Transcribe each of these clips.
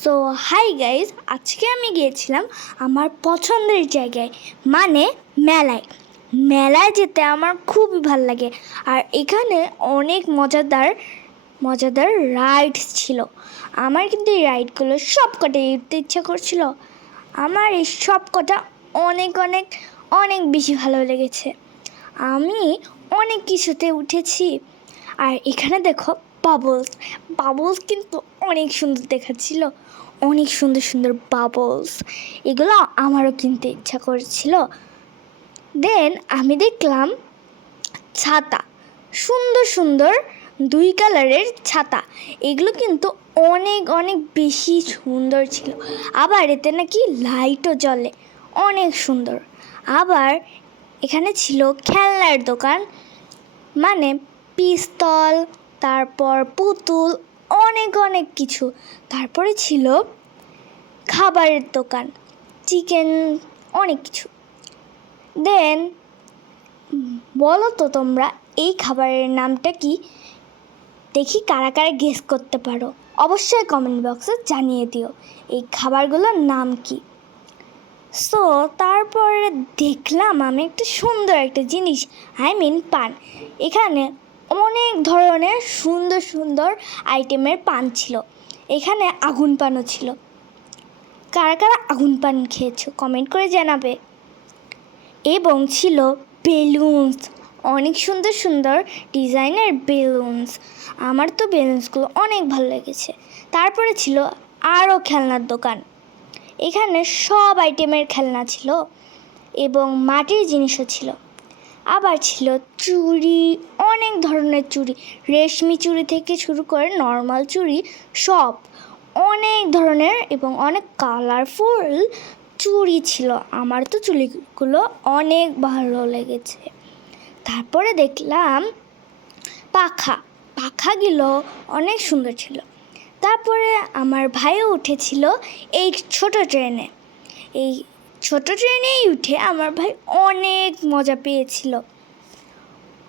So hi guys, আজকে আমি গিয়েছিলাম আমার পছন্দের জায়গায়, মানে মেলায়। মেলায় যেতে আমার খুবই ভালো লাগে। আর এখানে অনেক মজাদার মজাদার রাইডস ছিল। আমার কিন্তু এই রাইডগুলো সব কটাই উঠতে ইচ্ছা করছিল। আমার এই সব কটা অনেক অনেক অনেক বেশি ভালো লেগেছে। আমি অনেক কিছুতে উঠেছি। আর এখানে দেখো বাবলস। বাবলস কিন্তু অনেক সুন্দর দেখাচ্ছিল, অনেক সুন্দর সুন্দর বাবলস। এগুলো আমারও কিনতে ইচ্ছা করেছিল। দেন আমি দেখলাম ছাতা, সুন্দর সুন্দর 2 কালারের ছাতা। এগুলো কিন্তু অনেক অনেক বেশি সুন্দর ছিল। আবার এতে নাকি লাইটও জ্বলে, অনেক সুন্দর। আবার এখানে ছিল খেলনার দোকান, মানে পিস্তল, তারপর পুতুল, অনেক অনেক কিছু। তারপরে ছিল খাবারের দোকান, চিকেন, অনেক কিছু। দেন বলো তো তোমরা এই খাবারের নামটা কি? দেখি কারা কারা গেস করতে পারো। অবশ্যই কমেন্ট বক্সে জানিয়ে দিও এই খাবারগুলোর নাম কি। সো তারপরে দেখলাম আমি একটা সুন্দর একটা জিনিস, পান। এখানে অনেক ধরনের সুন্দর সুন্দর আইটেমের পান ছিল। এখানে আগুন পানও ছিল। কারা কারা আগুন পান খেয়েছো কমেন্ট করে জানাবে। এবং ছিল বেলুনস, অনেক সুন্দর সুন্দর ডিজাইনের বেলুনস। আমার তো বেলুনসগুলো অনেক ভালো লেগেছে। তারপরে ছিল আরও খেলনার দোকান। এখানে সব আইটেমের খেলনা ছিল এবং মাটির জিনিসও ছিল। আবার ছিল চুড়ি, অনেক ধরনের চুড়ি, রেশমি চুড়ি থেকে শুরু করে নর্মাল চুড়ি, সব অনেক ধরনের এবং অনেক কালারফুল চুড়ি ছিল। আমার তো চুড়িগুলো অনেক ভালো লেগেছে। তারপরে দেখলাম পাখাগুলো অনেক সুন্দর ছিল। তারপরে আমার ভাইও উঠেছিল এই ছোট ট্রেনে। এই ছোট ট্রেনেই উঠে আমার ভাই অনেক মজা পেয়েছিল,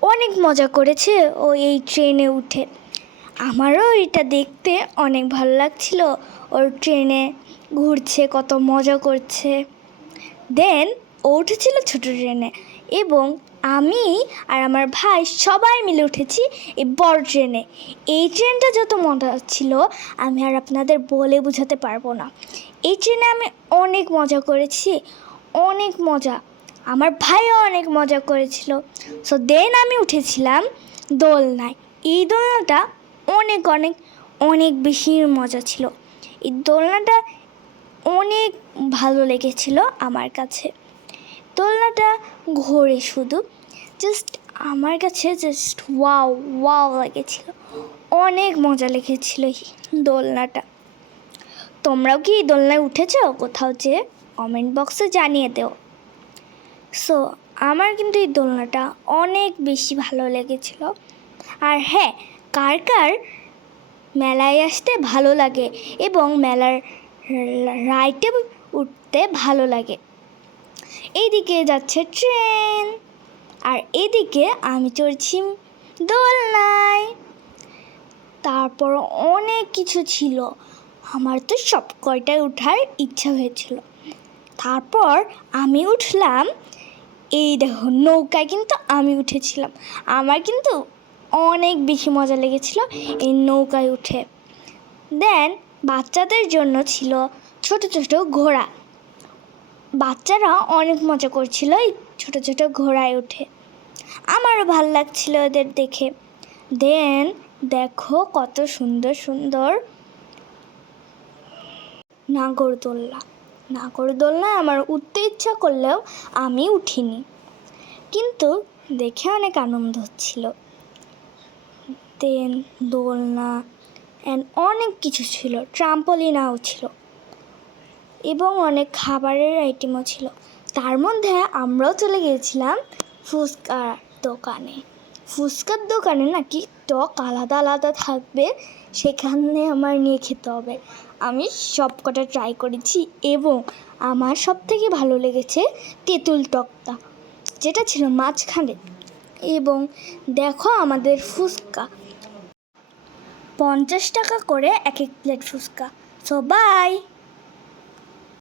অনেক মজা করেছে ও এই ট্রেনে উঠে। আমারও এটা দেখতে অনেক ভালো লাগছিল, ওর ট্রেনে ঘুরছে, কত মজা করছে। দেন ও উঠেছিল ছোট ট্রেনে এবং আমি আর আমার ভাই সবাই মিলে উঠেছি এই বড় ট্রেনে। এই ট্রেনটা যত মজা ছিল আমি আর আপনাদের বলে বোঝাতে পারবো না। এই ট্রেনে আমি অনেক মজা করেছি, অনেক মজা। আমার ভাইও অনেক মজা করেছিল। সো দেন আমি উঠেছিলাম দোলনায়। এই দোলনাটা অনেক অনেক অনেক বেশি মজা ছিল। এই দোলনাটা অনেক ভালো লেগেছিল আমার কাছে। দোলনাটা ঘোরে শুধু, আমার কাছে ওয়াও ওয়াও লেগেছিল, অনেক মজা লেগেছিল এই দোলনাটা। তোমরাও কি এই দোলনায় উঠেছো কোথাও যেয়ে? কমেন্ট বক্সে জানিয়ে দেও। সো আমার কিন্তু এই দোলনাটা অনেক বেশি ভালো লেগেছিল। আর হ্যাঁ, কার কার মেলায় আসতে ভালো লাগে এবং মেলার রাইডে উঠতে ভালো লাগে? এইদিকে যাচ্ছে ট্রেন আর এদিকে আমি চড়ছি দোলনায়। তারপর অনেক কিছু ছিল, আমার তো সব কয়টায় ওঠার ইচ্ছা হয়েছিল। তারপর আমি উঠলাম, এই দেখো নৌকায় কিন্তু আমি উঠেছিলাম। আমার কিন্তু অনেক বেশি মজা লেগেছিল এই নৌকায় উঠে। দেন বাচ্চাদের জন্য ছিল ছোট ছোট ঘোড়া। বাচ্চারা অনেক মজা করছিল এই ছোট ছোট ঘোড়ায় উঠে, আমারও ভাল লাগছিল ওদের দেখে। দেন দেখো কত সুন্দর সুন্দর নাগরদোলনায় আমার উঠতে ইচ্ছা করলেও আমি উঠিনি, কিন্তু দেখে অনেক আনন্দ হচ্ছিল। দেন দোলনা অ্যান্ড অনেক কিছু ছিল, ট্রাম্পোলিনাও ছিল এবং অনেক খাবারের আইটেমও ছিল। তার মধ্যে আমরাও চলে গিয়েছিলাম ফুচকার দোকানে। ফুচকার দোকানে নাকি টক আলাদা আলাদা থাকবে, সেখানে আমার নিয়ে খেতে হবে। আমি সব কটা ট্রাই করেছি এবং আমার সবথেকে ভালো লেগেছে তেঁতুল টকটা, যেটা ছিল মাঝখানে। এবং দেখো আমাদের ফুচকা 50 টাকা করে এক এক প্লেট ফুচকা। So by.